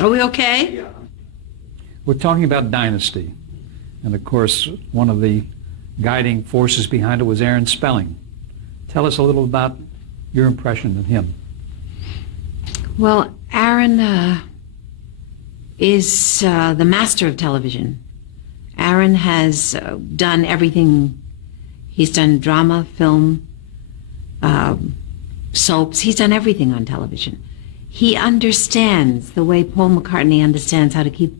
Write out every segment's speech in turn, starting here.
Are we okay? Yeah. We're talking about Dynasty. And of course, one of the guiding forces behind it was Aaron Spelling. Tell us a little about your impression of him. Well, Aaron is the master of television. Aaron has done everything. He's done drama, film, soaps. He's done everything on television. He understands the way Paul McCartney understands how to keep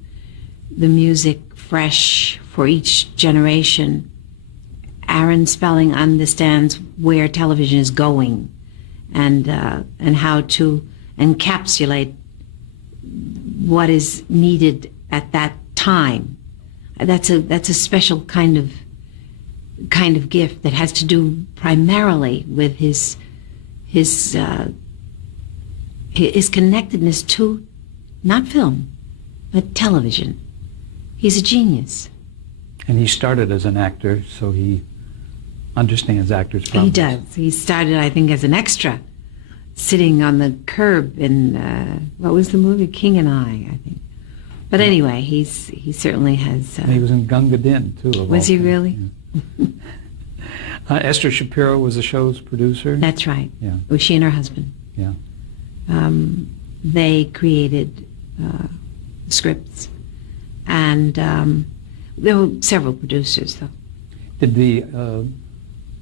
the music fresh for each generation. Aaron Spelling understands where television is going and how to encapsulate what is needed at that time. That's a special kind of gift that has to do primarily with his connectedness to not film but television. He's a genius. And he started as an actor, so he understands actors' problems. He does. He started, I think, as an extra, sitting on the curb in what was the movie? King and I think. But anyway, he certainly has. He was in Gunga Din too. Was he really? Yeah. Esther Shapiro was the show's producer. That's right. Yeah. It was she and her husband. Yeah. They created scripts, and there were several producers, though. Did the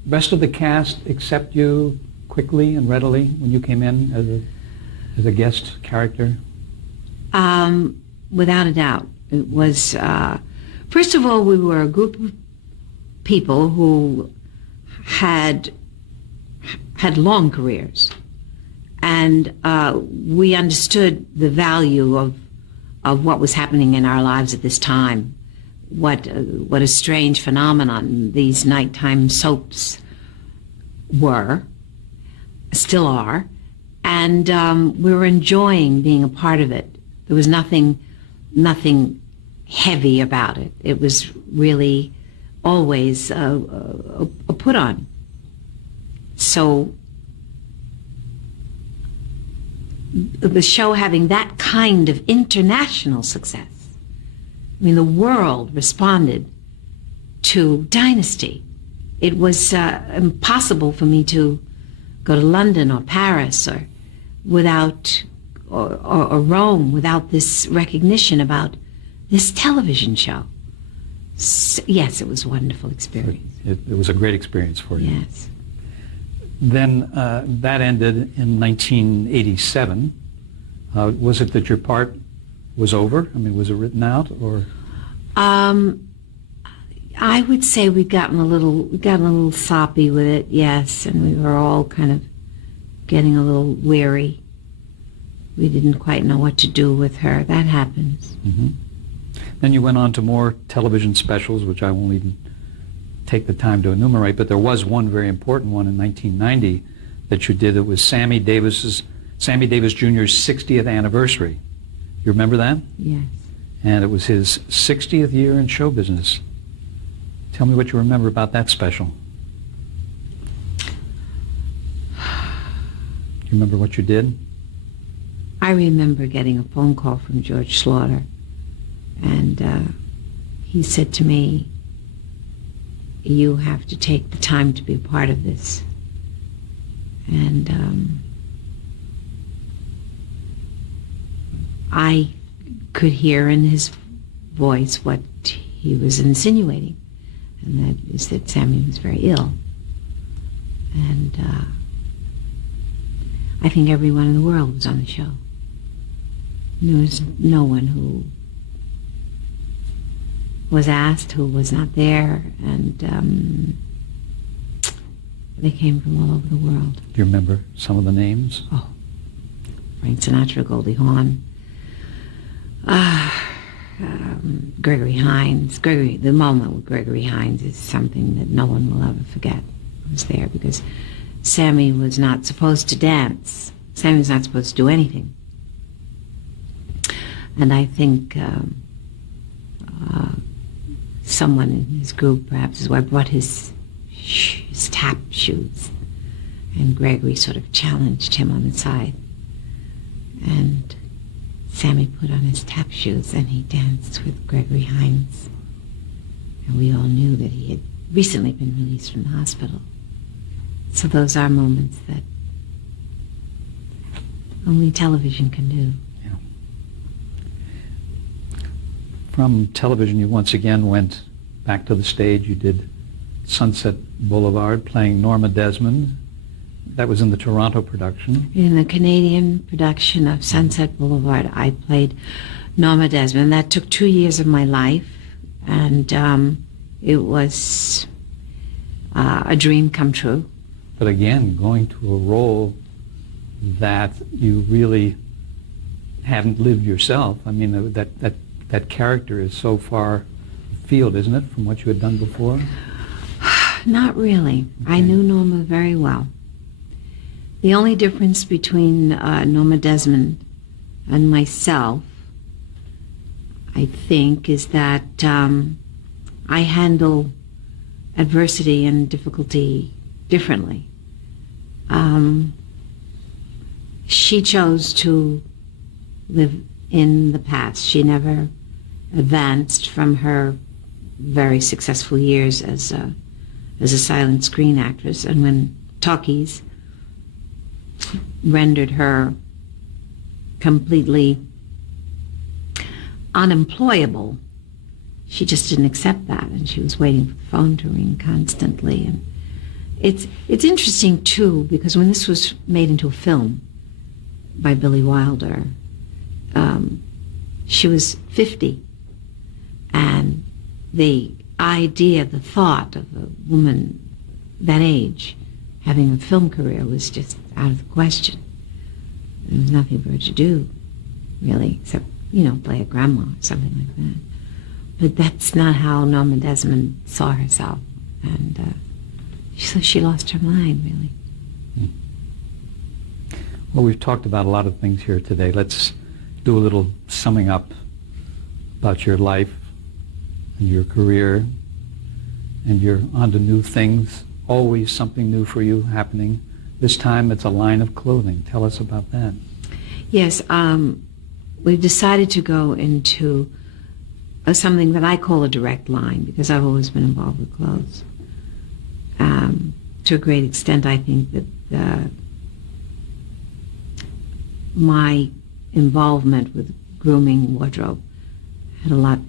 rest of the cast accept you quickly and readily when you came in as a guest character? Without a doubt. It was, first of all, we were a group of people who had long careers, and we understood the value of what was happening in our lives at this time. What a strange phenomenon these nighttime soaps were, still are, and we were enjoying being a part of it. There was nothing heavy about it. It was really always a put on. So the show having that kind of international success, I mean, the world responded to Dynasty. It was impossible for me to go to London or Paris or Rome without this recognition about this television show. So, yes, it was a wonderful experience. It was a great experience for you. Yes. Then that ended in 1987. Was it that your part was over? I mean, was it written out, or? I would say we got a little soppy with it, yes, and we were all kind of getting a little weary. We didn't quite know what to do with her. That happens. Mm-hmm. Then you went on to more television specials, which I won't even take the time to enumerate, but there was one very important one in 1990 that you did. It was Sammy Davis Jr.'s 60th anniversary. You remember that? Yes. And it was his 60th year in show business. Tell me what you remember about that special. Do you remember what you did? I remember getting a phone call from George Slaughter, and he said to me, "You have to take the time to be a part of this." And I could hear in his voice what he was insinuating, and that is that Sammy was very ill. And I think everyone in the world was on the show. There was no one who was asked who was not there, and they came from all over the world. Do you remember some of the names? Oh, Frank Sinatra, Goldie Hawn, Gregory Hines. The moment with Gregory Hines is something that no one will ever forget. I was there because Sammy was not supposed to dance. Sammy was not supposed to do anything. And I think someone in his group, perhaps his wife, brought his tap shoes, and Gregory sort of challenged him on the side. And Sammy put on his tap shoes and he danced with Gregory Hines. And we all knew that he had recently been released from the hospital. So those are moments that only television can do. Yeah. From television, you once again went back to the stage. You did Sunset Boulevard, playing Norma Desmond. That was in the Toronto production. In the Canadian production of Sunset Boulevard, I played Norma Desmond. That took 2 years of my life, and it was a dream come true. But again, going to a role that you really haven't lived yourself. I mean, that character is so far afield, isn't it, from what you had done before? Not really. Okay. I knew Norma very well. The only difference between Norma Desmond and myself, I think, is that I handle adversity and difficulty differently. She chose to live in the past. She never advanced from her very successful years as a silent screen actress, and when talkies rendered her completely unemployable, she just didn't accept that, and she was waiting for the phone to ring constantly. And it's interesting too, because when this was made into a film by Billy Wilder, she was 50, and the idea, the thought of a woman that age having a film career was just out of the question. There was nothing for her to do, really, except, play a grandma or something like that. But that's not how Norma Desmond saw herself, and so she lost her mind, really. Well, we've talked about a lot of things here today. Let's do a little summing up about your life and your career, and you're on to new things, always something new for you happening. This time it's a line of clothing. Tell us about that. Yes, we've decided to go into something that I call a direct line, because I've always been involved with clothes. To a great extent, I think that my involvement with grooming wardrobe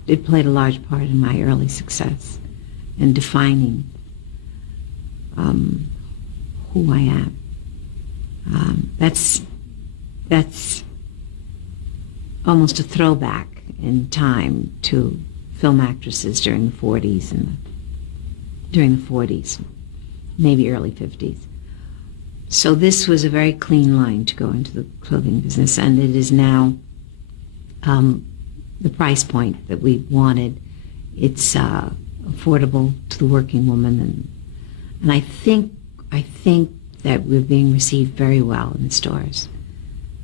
it played a large part in my early success in defining who I am. That's almost a throwback in time to film actresses during the 40s maybe early 50s. So this was a very clean line to go into the clothing business, and it is now the price point that we wanted. It's affordable to the working woman, and I think that we're being received very well in the stores,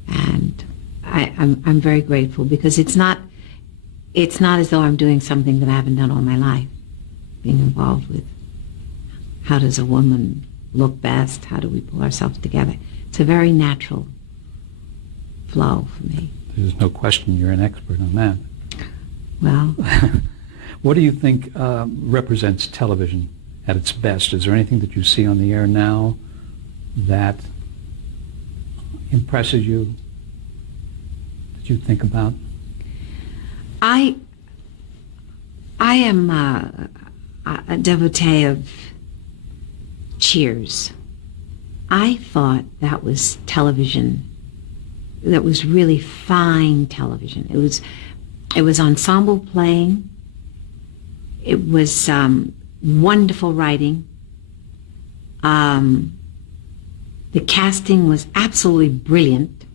and I'm very grateful, because it's not as though I'm doing something that I haven't done all my life, being involved with how does a woman look best, how do we pull ourselves together. It's a very natural flow for me. There's no question you're an expert on that. Well, what do you think represents television at its best? Is there anything that you see on the air now that impresses you, that you think about? I am a devotee of Cheers. I thought that was television that was really fine television. It was ensemble playing. It was wonderful writing. The casting was absolutely brilliant.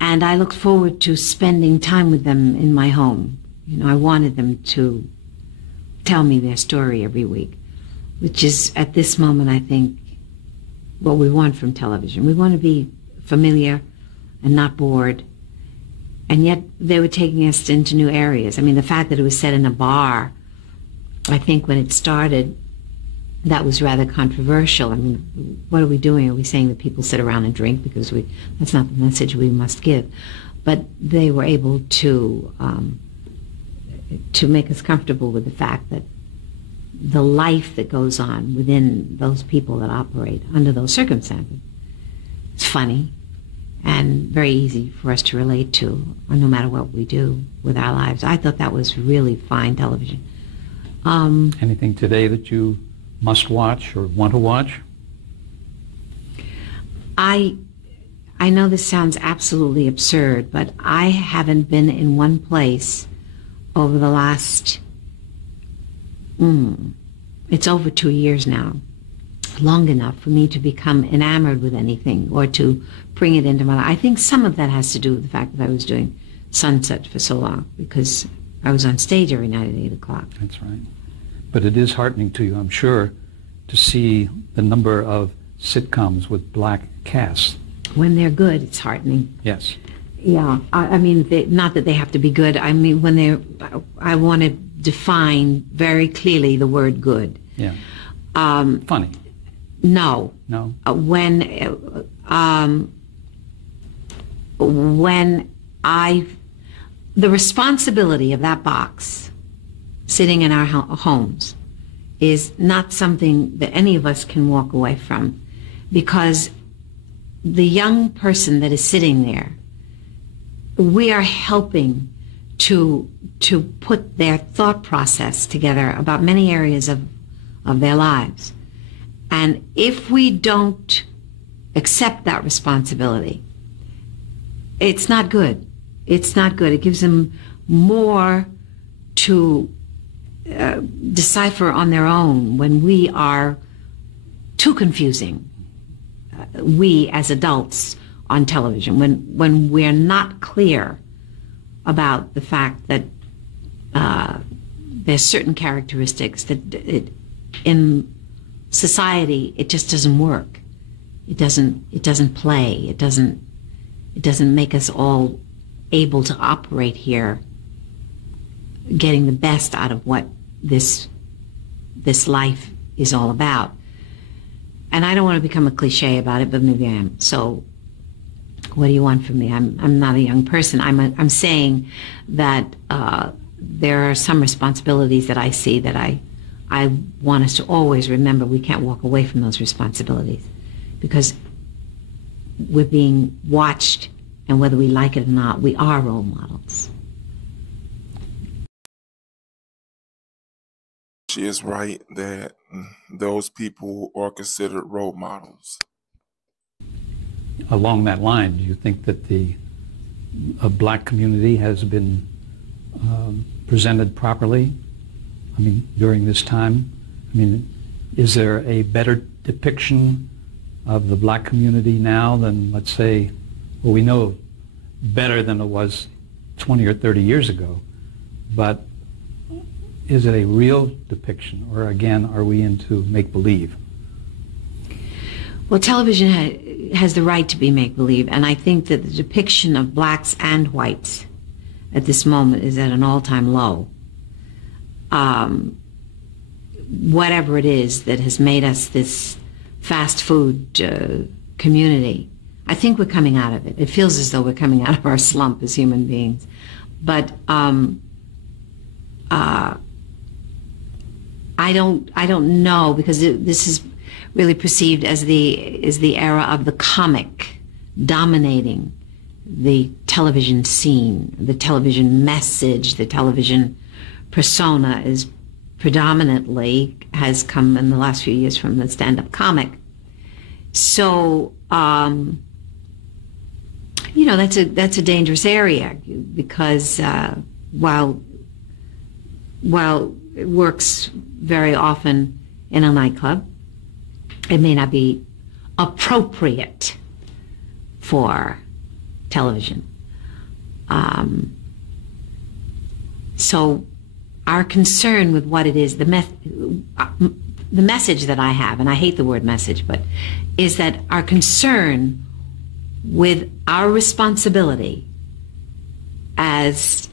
And I looked forward to spending time with them in my home. I wanted them to tell me their story every week, which is, at this moment, I think, what we want from television. We want to be familiar and not bored. And yet they were taking us into new areas. I mean, the fact that it was set in a bar, I think when it started, that was rather controversial. I mean, what are we doing? Are we saying that people sit around and drink? Because that's not the message we must give. But they were able to make us comfortable with the fact that the life that goes on within those people that operate under those circumstances is funny and very easy for us to relate to, no matter what we do with our lives. I thought that was really fine television. Anything today that you must watch or want to watch? I know this sounds absolutely absurd, but I haven't been in one place over the last, it's over 2 years now, long enough for me to become enamored with anything or to bring it into my life. I think some of that has to do with the fact that I was doing Sunset for so long, because I was on stage every night at 8 o'clock. That's right. But it is heartening to you, I'm sure, to see the number of sitcoms with black casts. When they're good, it's heartening. Yes. Yeah, I mean, not that they have to be good. I mean, when I want to define very clearly the word good. Yeah. Funny. No. No. When the responsibility of that box sitting in our homes is not something that any of us can walk away from, because the young person that is sitting there, we are helping to put their thought process together about many areas of their lives. And if we don't accept that responsibility, it's not good. It's not good. It gives them more to decipher on their own when we are too confusing. We as adults on television, when we're not clear about the fact that there's certain characteristics that in society it just doesn't work. It doesn't play. It doesn't make us all able to operate here, getting the best out of what this life is all about. And I don't want to become a cliche about it, but maybe I am. So what do you want from me? I'm not a young person. I'm saying that there are some responsibilities that I see that I want us to always remember. We can't walk away from those responsibilities because we're being watched, and whether we like it or not, we are role models. She is right that those people are considered role models. Along that line, do you think that the black community has been presented properly? I mean, during this time? I mean, is there a better depiction of the black community now than, let's say, well, we know better than it was 20 or 30 years ago, but is it a real depiction, or again, are we into make-believe? Well, television has the right to be make-believe, and I think that the depiction of blacks and whites at this moment is at an all-time low. Whatever it is that has made us this fast food community, I think we're coming out of it. It feels as though we're coming out of our slump as human beings. But I don't know, because this is really perceived as the era of the comic dominating the television scene. The television message, the television persona is predominantly has come in the last few years from the stand-up comic. So you know, that's a dangerous area, because while it works very often in a nightclub, it may not be appropriate for television. So our concern with what it is, the message that I have, and I hate the word message, but is that our concern with our responsibility as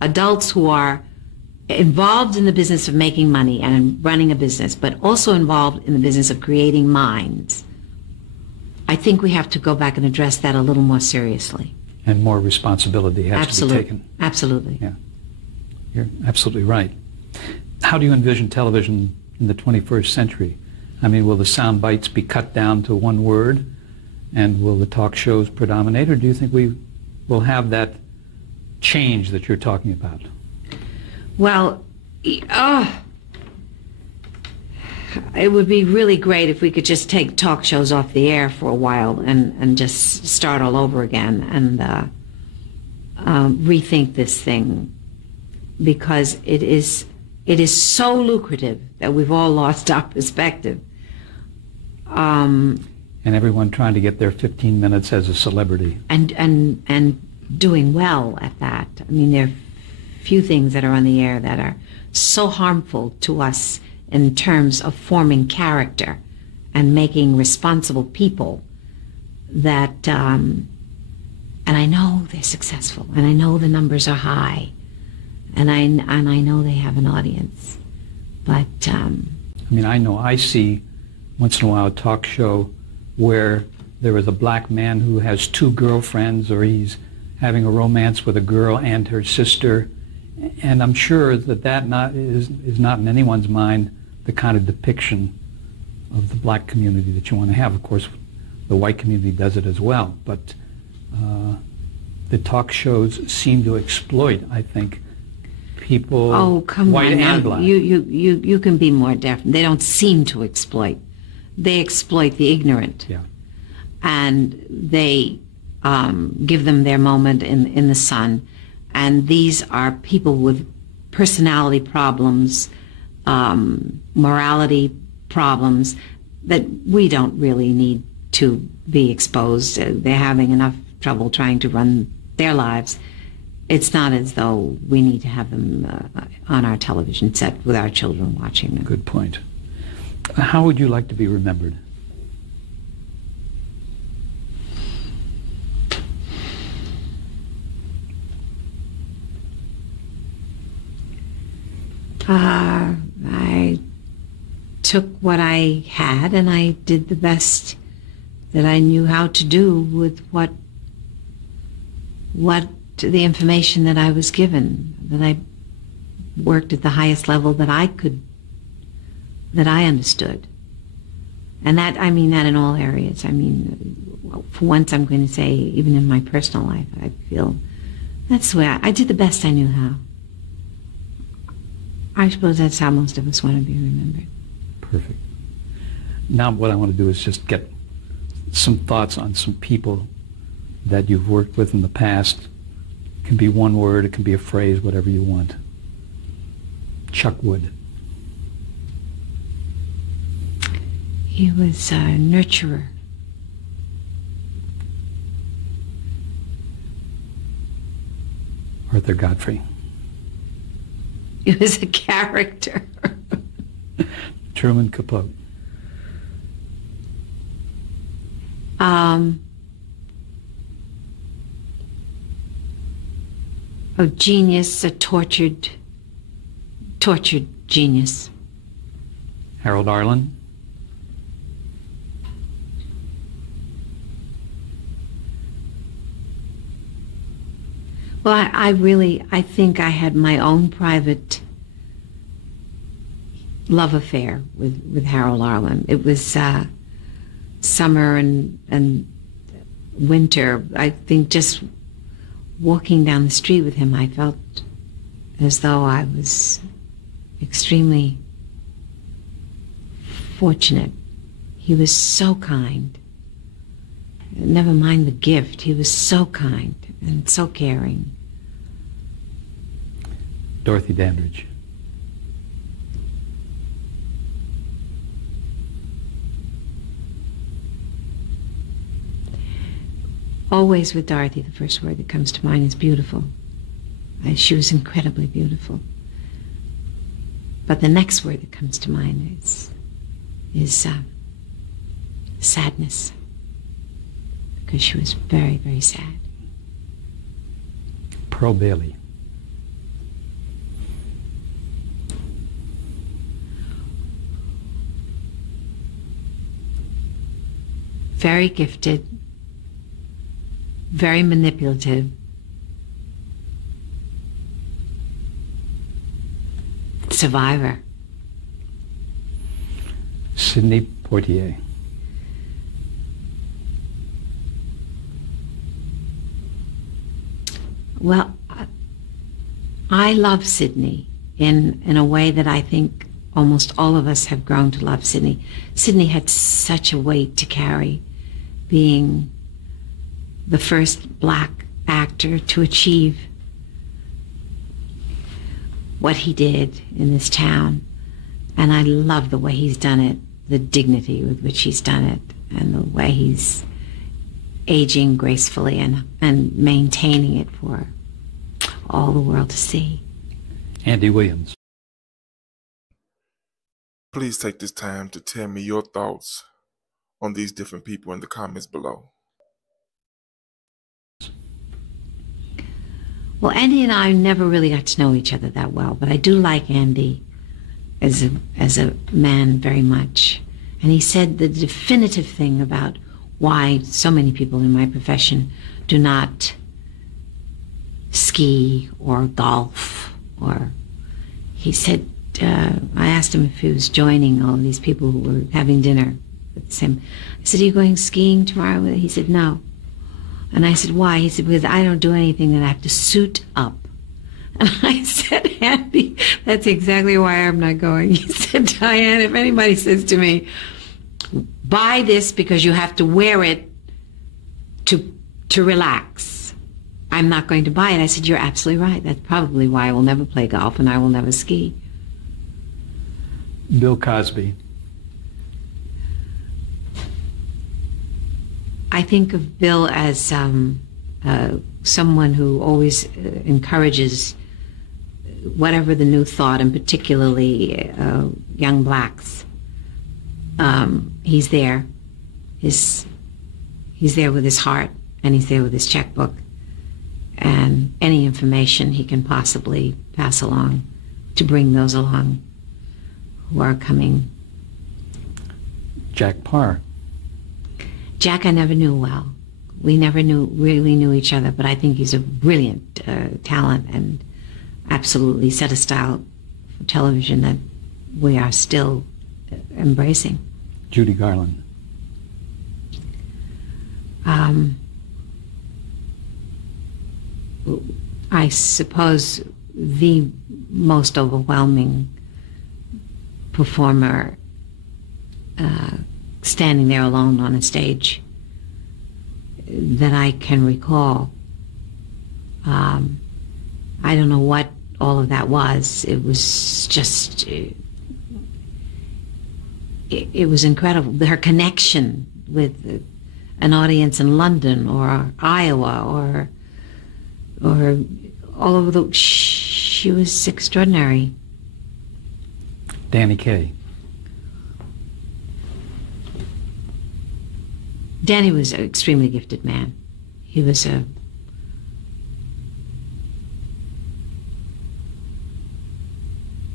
adults who are involved in the business of making money and running a business, but also involved in the business of creating minds, I think we have to go back and address that a little more seriously. And more responsibility has to be taken. Absolutely. Yeah, you're absolutely right. How do you envision television in the 21st century? I mean, will the sound bites be cut down to one word, and will the talk shows predominate, or do you think we will have that change that you're talking about? Well, it would be really great if we could just take talk shows off the air for a while and just start all over again and rethink this thing, because it is so lucrative that we've all lost our perspective. And everyone trying to get their 15 minutes as a celebrity. And doing well at that. I mean, there are few things that are on the air that are so harmful to us in terms of forming character and making responsible people that, and I know they're successful, and I know the numbers are high, and I know they have an audience, but I mean, I know I see once in a while a talk show where there is a black man who has two girlfriends, or he's having a romance with a girl and her sister, and I'm sure that is not in anyone's mind the kind of depiction of the black community that you want to have. Of course, the white community does it as well, but the talk shows seem to exploit, I think, people, white and black. You can be more definite. They don't seem to exploit. They exploit the ignorant. Yeah. And they give them their moment in the sun. And these are people with personality problems, morality problems that we don't really need to be exposed. They're having enough trouble trying to run their lives. It's not as though we need to have them on our television set with our children watching them. Good point. How would you like to be remembered? I took what I had and I did the best that I knew how to do with what the information that I was given, that I worked at the highest level that I understood. And that, I mean that in all areas. I mean, for once I'm going to say, even in my personal life, I feel that's the way I did the best I knew how. I suppose that's how most of us want to be remembered. Perfect. Now what I want to do is just get some thoughts on some people that you've worked with in the past. It can be one word, it can be a phrase, whatever you want. Chuck Wood. He was a nurturer. Arthur Godfrey. He was a character. Truman Capote. A genius, a tortured genius. Harold Arlen. Well, I think I had my own private love affair with Harold Arlen. It was summer and winter. I think just walking down the street with him, I felt as though I was extremely fortunate. He was so kind. Never mind the gift, he was so kind and so caring. Dorothy Dandridge. Always with Dorothy, the first word that comes to mind is beautiful. She was incredibly beautiful. But the next word that comes to mind is sadness, because she was very, very sad. Pearl Bailey. very gifted, very manipulative, survivor. Sidney Poitier. Well, I love Sidney in a way that I think almost all of us have grown to love Sidney. Sidney had such a weight to carry, being the first black actor to achieve what he did in this town. And I love the way he's done it, the dignity with which he's done it, and the way he's aging gracefully and maintaining it for all the world to see. Andy Williams. Please take this time to tell me your thoughts on these different people in the comments below. Well, Andy and I never really got to know each other that well, but I do like Andy as a man very much. And he said the definitive thing about why so many people in my profession do not ski or golf, or he said, I asked him if he was joining all of these people who were having dinner with him. I said, are you going skiing tomorrow? He said, no. And I said, why? He said, because I don't do anything that I have to suit up. And I said, Andy, that's exactly why I'm not going. He said, Diane, if anybody says to me, buy this because you have to wear it to relax, I'm not going to buy it. I said, you're absolutely right. That's probably why I will never play golf and I will never ski. Bill Cosby. I think of Bill as someone who always encourages whatever the new thought, and particularly young blacks. He's there. He's there with his heart, and he's there with his checkbook, and any information he can possibly pass along to bring those along who are coming. Jack Parr. Jack I never knew well. We never really knew each other, but I think he's a brilliant talent and absolutely set a style for television that we are still embracing. Judy Garland. I suppose the most overwhelming performer standing there alone on a stage that I can recall. I don't know what all of that was. It was just, it was incredible. Her connection with an audience in London or Iowa or all over the, she was extraordinary. Danny Kaye. Danny was an extremely gifted man. He was a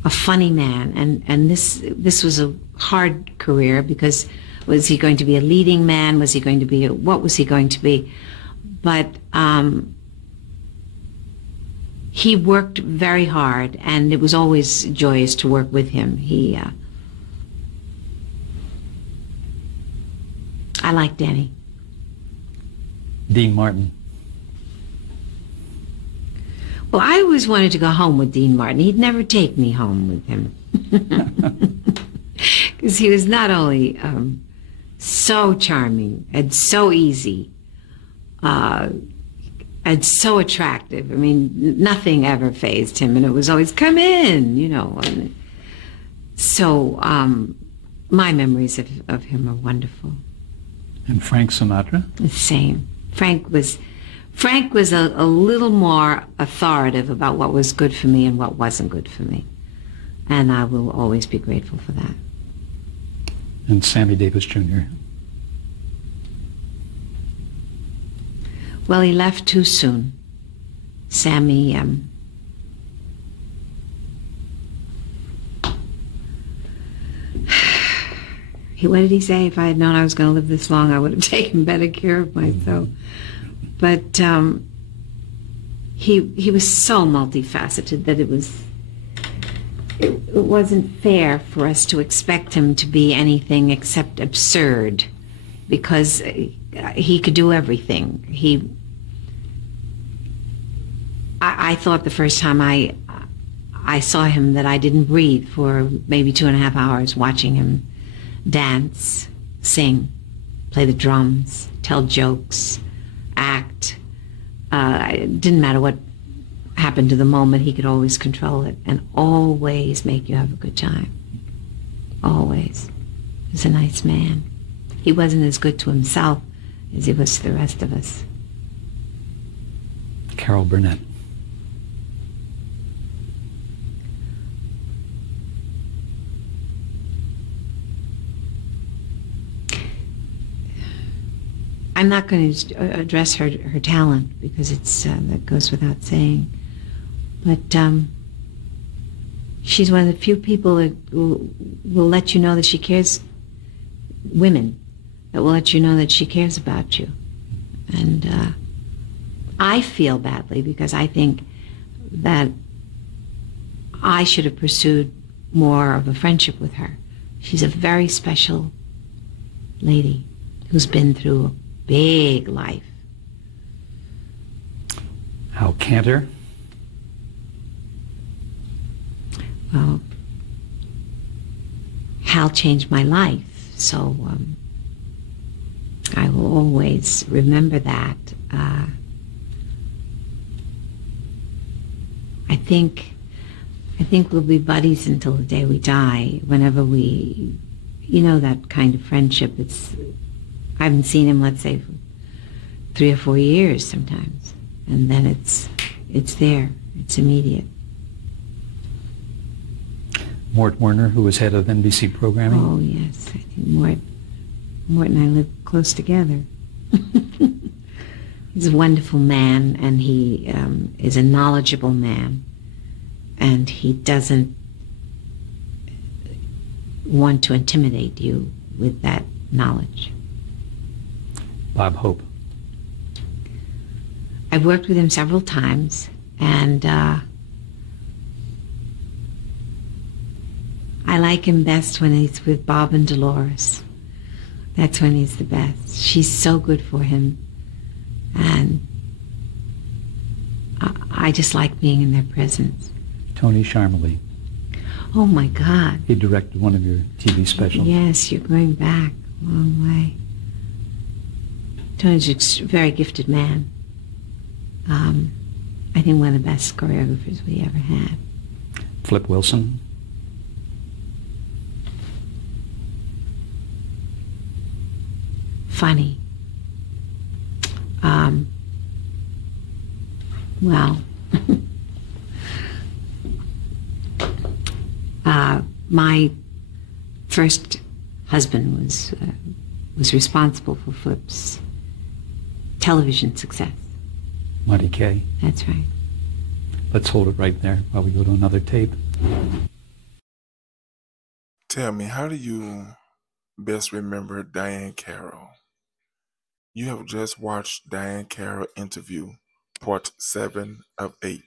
funny man, and this was a hard career because was he going to be a leading man? Was he going to be what was he going to be? But he worked very hard, and it was always joyous to work with him. I like Danny. Dean Martin. Well, I always wanted to go home with Dean Martin. He'd never take me home with him. Because he was not only so charming and so easy and so attractive. I mean, nothing ever fazed him, and it was always, come in, you know. And so my memories of him are wonderful. And Frank Sinatra? The same. Frank was a little more authoritative about what was good for me and what wasn't good for me. And I will always be grateful for that. And Sammy Davis Jr. Well, he left too soon. Sammy, what did he say? If I had known I was going to live this long, I would have taken better care of myself. But he was so multifaceted that it wasn't fair for us to expect him to be anything except absurd, because he could do everything. I thought the first time I saw him that I didn't breathe for maybe 2.5 hours watching him dance, sing, play the drums, tell jokes, act. It didn't matter what happened to the moment, he could always control it and always make you have a good time. Always. He was a nice man. He wasn't as good to himself as he was to the rest of us. Carol Burnett. I'm not going to address her talent, because it's that goes without saying. But she's one of the few people that will let you know that she cares. Women that will let you know that she cares about you. And I feel badly because I think that I should have pursued more of a friendship with her. She's a very special lady who's been through a big life. Hal Cantor. Well, Hal changed my life, so I will always remember that. I think we'll be buddies until the day we die. Whenever we, that kind of friendship. I haven't seen him, let's say, for 3 or 4 years sometimes, and then it's there. It's immediate. Mort Werner, who was head of NBC programming. Oh yes, I think Mort and I live close together. He's a wonderful man, and he is a knowledgeable man, and he doesn't want to intimidate you with that knowledge. Bob Hope. I've worked with him several times, and I like him best when he's with Bob and Dolores. That's when he's the best. She's so good for him, and I just like being in their presence. Tony Sharmely. Oh my God. He directed one of your TV specials. Yes, you're going back a long way. Tony's a very gifted man. I think one of the best choreographers we ever had. Flip Wilson. Funny. Well, my first husband was responsible for Flip's television success. Marty Kaye. That's right. Let's hold it right there while we go to another tape. Tell me, how do you best remember Diahann Carroll? You have just watched Diahann Carroll interview, part 7 of 8.